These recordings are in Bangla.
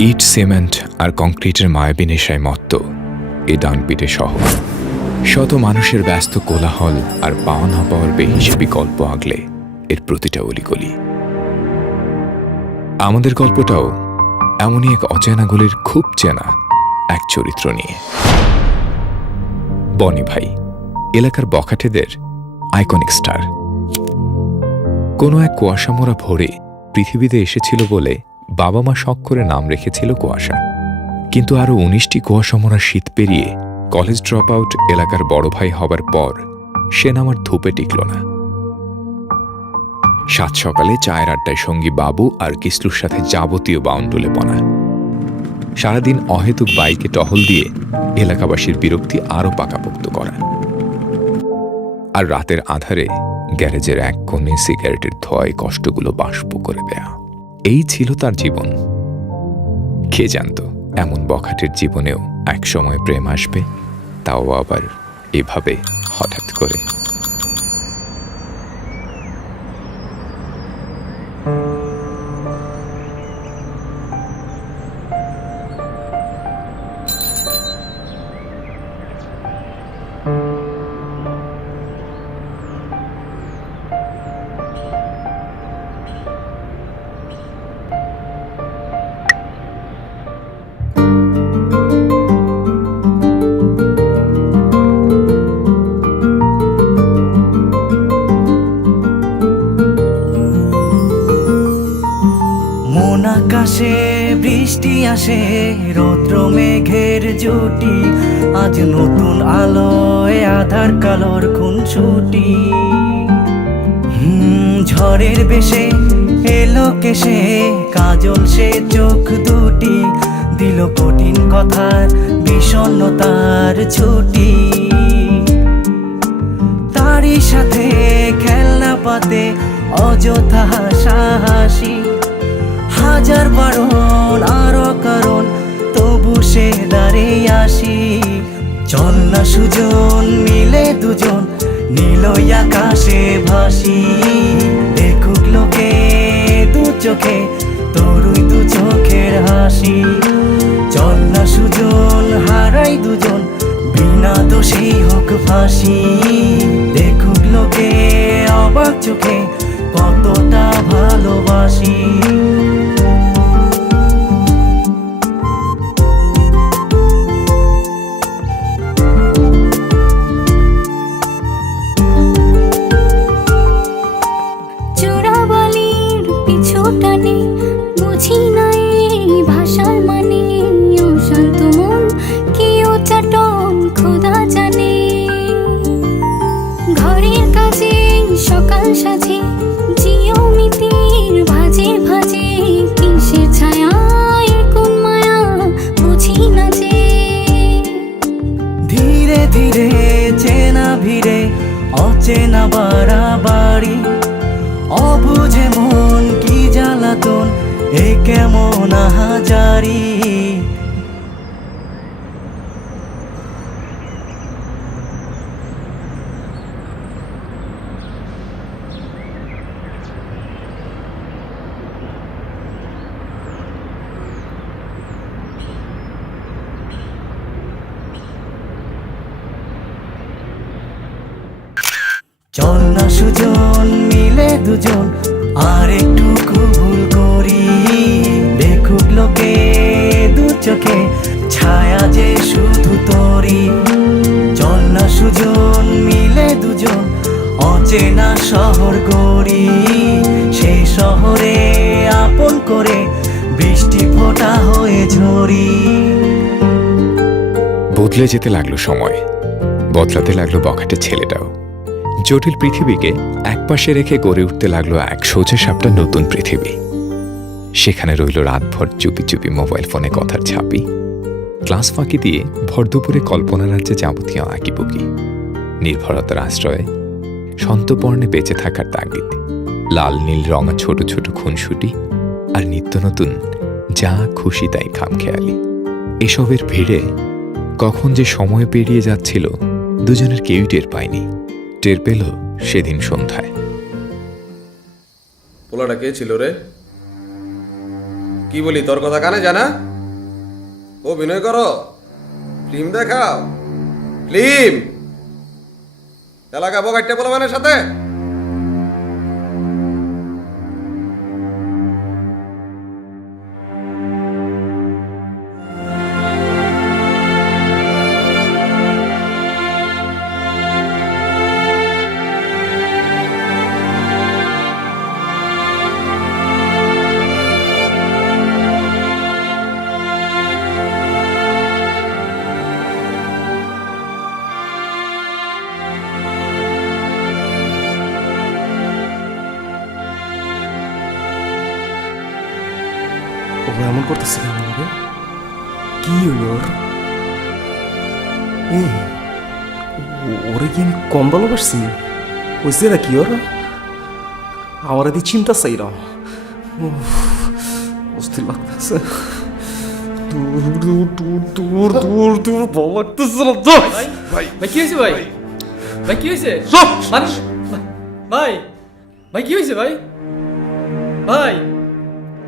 ইট, সিমেন্ট আর কংক্রিটের মায়াবী নেশায় মত্ত এ ডানপিটে শহর। শত মানুষের ব্যস্ত কোলাহল আর পাওয়া না পাওয়ার বেহিসেবি গল্প আগলে এর প্রতিটা অলিগলি। আমাদের গল্পটাও এমনই এক অচেনা গলির খুব চেনা এক চরিত্র নিয়ে। বনি ভাই এলাকার বখাটেদের আইকনিক স্টার। কোনো এক কুয়াশামোড়া ভোরে পৃথিবীতে এসেছিল বলে বাবা মা শখ করে নাম রেখেছিল কুয়াশা। কিন্তু আরও ১৯টি কুয়াশামোড়া শীত পেরিয়ে কলেজ ড্রপ আউট এলাকার বড় ভাই হবার পর সে নাম আর ধূপে টিকল না। সাত সকালে চায়ের আড্ডায় সঙ্গী বাবু আর কিসলুর সাথে যাবতীয় বাউন্ডুলে পনা। সারাদিন অহেতুক বাইকে টহল দিয়ে এলাকাবাসীর বিরক্তি আরও পাকাপোক্ত করা। আর রাতের আধারে গ্যারেজের এক কোণে সিগারেটের ধোঁয়ায় কষ্টগুলো বাষ্প করে দেয়া। এই ছিল তার জীবন। কে জানত এমন বখাটের জীবনেও একসময় প্রেম আসবে, তাও আবার এভাবে হঠাৎ করে। আকাশে বৃষ্টি আসে, রৌদ্র মেঘের জুটি, আজ নতুন আলোয় আধার কালোর খুনসুটি। ঝড়ের বেশে এলো কেশে, কাজল সে চোখ দুটি, দিল কঠিন কথার বিষণ্ণতার ছুটি। তারই সাথে খেলনা পাতে অযথা হাসাহাসি, হাজার বারণ আরো কারণ তবু সে দাঁড়িয়ে আসি। চল না সুজন মিলে দুজন নীলই আকাশে ভাসি, দেখুক লোকে দু চোখে তোরই দু চোখের হাসি। চল না সুজন হারাই দুজন বিনা দোষী হোক ফাঁসি, দেখুক লোকে অবাক চোখে কতটা ভালোবাসি। বুঝি নাই ভাষার মানে, অশান্ত মন কেউ চাটন খোদা জানে। ঘরের কাজে সকাল সাজে, জিওমিতির ভাজে ভাজে, কিসের ছায়ায় কোন মায়া বুঝি না যে। ধীরে ধীরে চেনা ভিড়ে অচেনা বাড়াবাড়ি, অবুঝে মন কি জ্বালাতন এ কেমন আহাজারি। চল না সুজন মিলে দুজন আর একটু ভুল করি, দেখুক লোকে দু চোখে ছায়া যে শুধু তোরি। চল না সুজন মিলে দুজন অচেনা শহর গড়ি, সেই শহরে আপন করে বৃষ্টি ফোঁটা হয়ে ঝরি। বদলে যেতে লাগলো সময়, বদলাতে লাগলো বখাটে ছেলেটাও। জটিল পৃথিবীকে একপাশে রেখে গড়ে উঠতে লাগলো এক সোজা সাপটা নতুন পৃথিবী। সেখানে রইল রাতভর চুপি চুপি মোবাইল ফোনে কথার ছাপি, ক্লাস ফাঁকি দিয়ে ভর দুপুরে কল্পনা রাজ্যে যাবতীয় আঁকিবুকি, নির্ভরতার আশ্রয়ে সন্তপর্ণে বেঁচে থাকার তাগিদ, লাল নীল রঙা ছোট ছোট খুনসুটি আর নিত্য নতুন যা খুশি তাই খামখেয়ালি। এসবের ভিড়ে কখন যে সময় পেরিয়ে যাচ্ছিল দুজনের কেউই টের পায়নি। টের পেল সেদিন সন্ধ্যায়। পোলাটা কে ছিল রে? কি বলি, তোর কথা কানে জানা? অভিনয় করো, ফিল্ম দেখাও, ফিল্ম এলাকা বগাইটে বলবানের সাথে। ও এমন করতেছে কেন আমাকে? কি হইল ওর? এ, ওরে কি আমি কম ভালোবাসছি? হয়েছে না কি ওর? আমার এদি চিন্তা চাইলাম, অস্থির লাগতেছে। দূর দূর দূর দূর দূর দূর ভালো লাগতেছে না তো। ভাই কি হয়েছে ভাই? ভাই কি হয়েছে? মানুষ ভাই ভাই কি হয়েছে ভাই? ভাই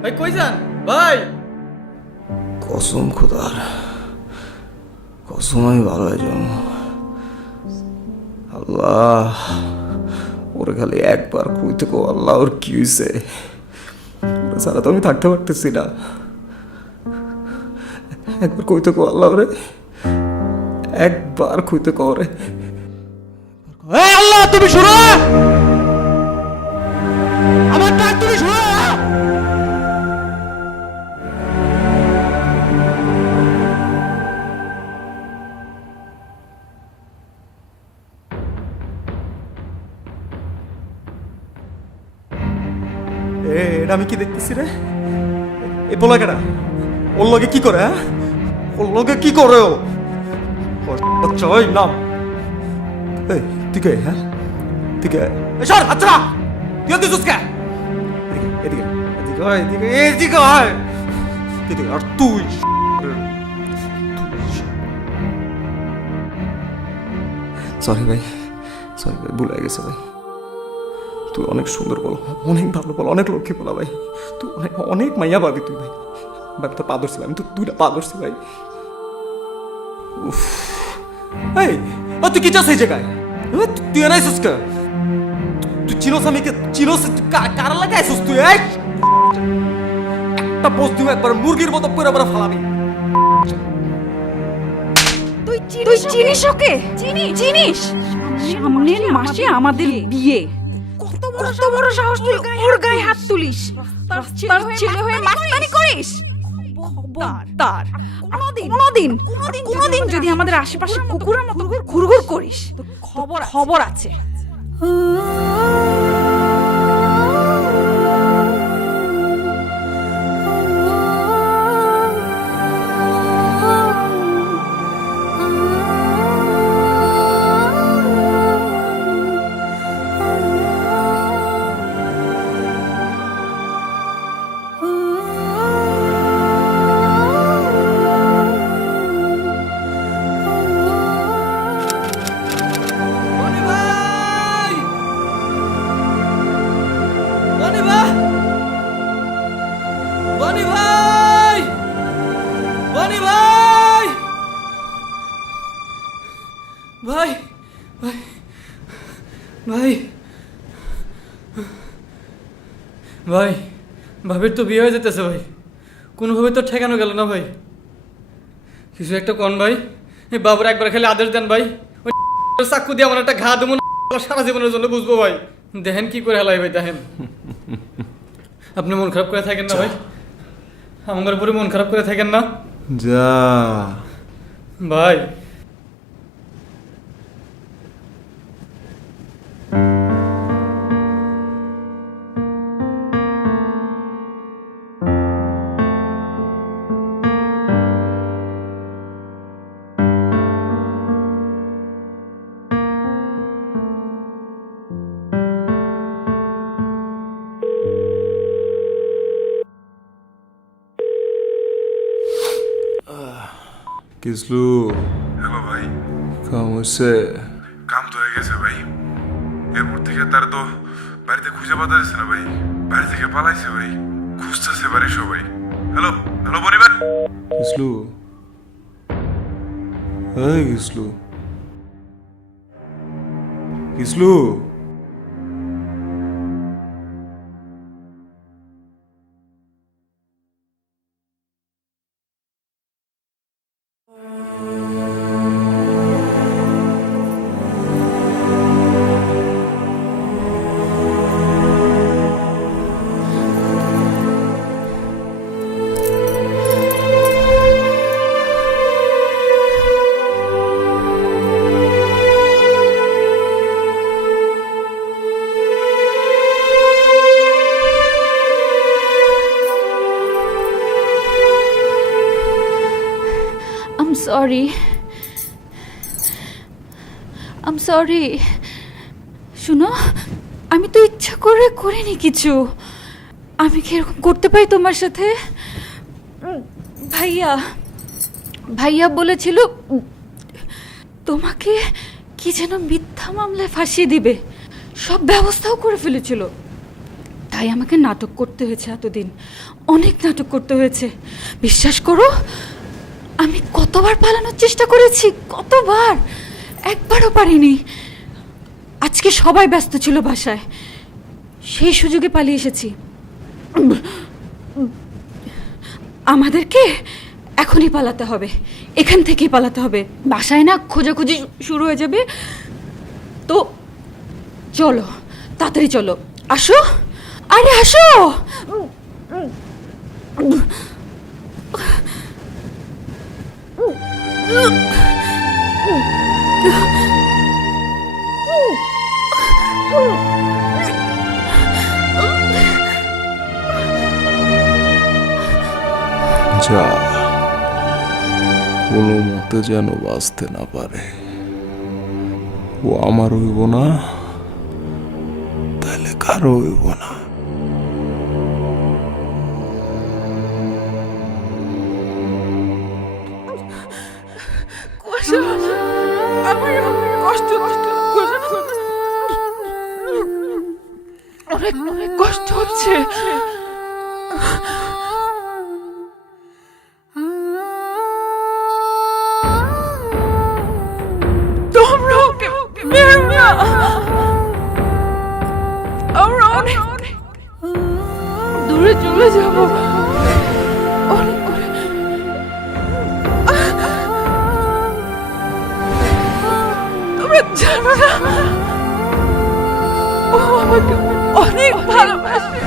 ভাই কই যান ভাই? কসম খোদার, কসম আমি ভালো হয়ে যাব। আল্লাহ, ওরে খালি একবার কইতে কো আল্লাহ ওর কি হয়েছে। ওরা ছাড়া তো আমি থাকতে পারতেছি না। একবার কইতে কো আল্লাহ ওরে, একবার কইতে কো ওরে। আল্লাহ তুমি শুনো, আমার ডাক তুমি শুনো। এটা আমি কি দেখতেছি রে? এ পোলা কেডা? ওর লগে কি করে? হ্যাঁ, ওর লগে কি করে ও? ওর নাম এই তুই কে? হ্যাঁ তুই কে? সর আচ্ছা, তুই কি সুস্কা? এদিকে এদিকে এদিকে এদিকে আয়, এদিকে। আর তুই সরি ভাই, সরি ভাই, ভুলে গেছে ভাই। তুই অনেক সুন্দর বল, অনেক ভালো বল, অনেক লক্ষ্মী বলা ভাই। তুই অনেক অনেক মাইয়া পাবি তুই ভাই। ভাই তোর পা ধরছি ভাই, আমি তো দুইটা পা ধরছি ভাই। উফ, এই তুই কি চাস এই জায়গায়? তুই এনাইছিস কে? তুই চিনোস আমি কে? চিনোস কার লাগাইছিস তুই? এই একটা পোস্ট দিও একবার মুরগির মতো করে আবার ফালাবি। তুই চিনিস ওকে? চিনিস? সামনের মাসে আমাদের বিয়ে। কত বড় সাহস তুই ওর গায়ে হাত তুলিস? তার ছেলে হয়ে মাস্তানি করিস? তার কোনোদিন যদি আমাদের আশেপাশে কুকুরের মতো ঘুরঘুর করিস, খবর আছে। ভাই ভাই ভাই ভাই ভাবির তো বিয়ে হয়ে যেতেছে ভাই, কোনোভাবে তো ঠেকানো গেল না ভাই। কিছু একটা কন ভাই, এই বাবুর একবার খেলে আদেশ দেন ভাই। ওই চাকু দিয়ে আমার একটা ঘা দেবো না, সারা জীবনের জন্য বুঝবো ভাই। দেখেন কি করে হেলাই ভাই, দেখেন। আপনি মন খারাপ করে থাকেন না ভাই, আমার উপরে মন খারাপ করে থাকেন না যা ভাই। কিসলু? হ্যালো ভাই, কাম হচ্ছে? কাম তো হয়ে গেছে ভাই। এরপর থেকে তার তো বাড়িতে খুঁজে পাওয়া যাচ্ছে না ভাই, বাড়ি থেকে পালাইছে ভাই, খুঁজতেছে বাড়ি সবাই। হ্যালো হ্যালো পরিবার, কিসলু? এই গিসলু, গিসলু, I'm sorry. শুনো, আমি তো ইচ্ছা করে করিনি কিছু। আমি কি এরকম করতে পারি তোমার সাথে? ভাইয়া বলেছিল তোমাকে কি যেন মিথ্যা মামলায় ফাঁসিয়ে দিবে, সব ব্যবস্থাও করে ফেলেছিল। তাই আমাকে নাটক করতে হয়েছে এতদিন, অনেক নাটক করতে হয়েছে। বিশ্বাস করো, আমি কতবার পালানোর চেষ্টা করেছি, কতবার, একবারও পারিনি। আজকে সবাই ব্যস্ত ছিল বাসায়, সেই সুযোগে পালিয়ে এসেছি। আমাদেরকে এখনই পালাতে হবে, এখান থেকেই পালাতে হবে। বাসায় না খোঁজাখুঁজি শুরু হয়ে যাবে। তো চলো, তাড়াতাড়ি চলো, আসো, আরে আসো। যা, কোনো মতে যেন বাঁচতে না পারে। ও আমার হইব না, তাহলে কারো হইব না। অনেক অনেক কষ্ট হচ্ছে। তোমরা ওকে মেরো না, আমরা অনেক দূরে চলে যাব, অনেক করে। তোমরা জানো না, ও আমাকে অনেক ভালোবাসে,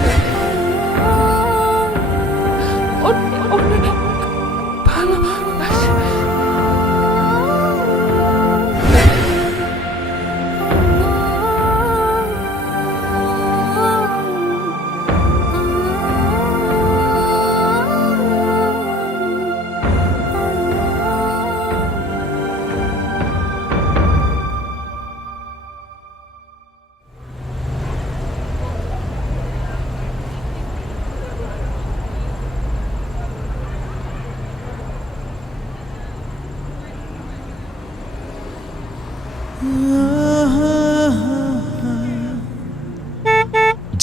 অনেক ভালোবাসে।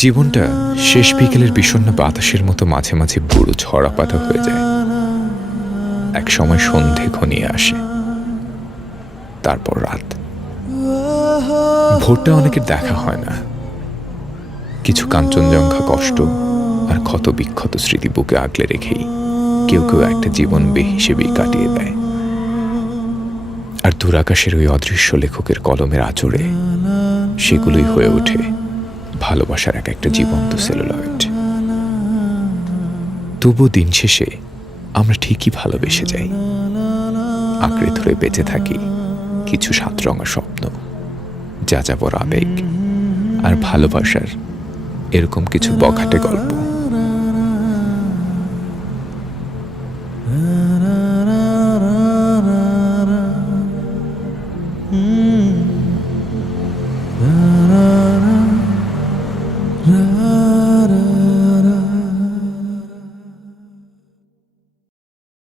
জীবনটা শেষ বিকেলের বিষণ্ণ বাতাসের মতো মাঝে মাঝে বুড়ো ঝরা পাতা হয়ে যায়। এক সময় সন্ধে ঘনিয়ে আসে, তারপর রাত। ভোরটা অনেকের দেখা হয় না। কিছু কাঞ্চনজঙ্ঘা কষ্ট আর ক্ষত বিক্ষত স্মৃতি বুকে আগলে রেখেই কেউ কেউ একটা জীবন বেহিসেবেই কাটিয়ে দেয়। আর দূরাকাশের ওই অদৃশ্য লেখকের কলমের আঁচড়ে সেগুলোই হয়ে ওঠে ভালোবাসার এক একটা জীবন্ত সেলুলয়েড। তবু দিন শেষে আমরা ঠিকই ভালোবেসে যাই, আঁকড়ে ধরে বেঁচে থাকি কিছু সাতরঙা স্বপ্ন, যাযাবর আবেগ আর ভালোবাসার এরকম কিছু বখাটে গল্প।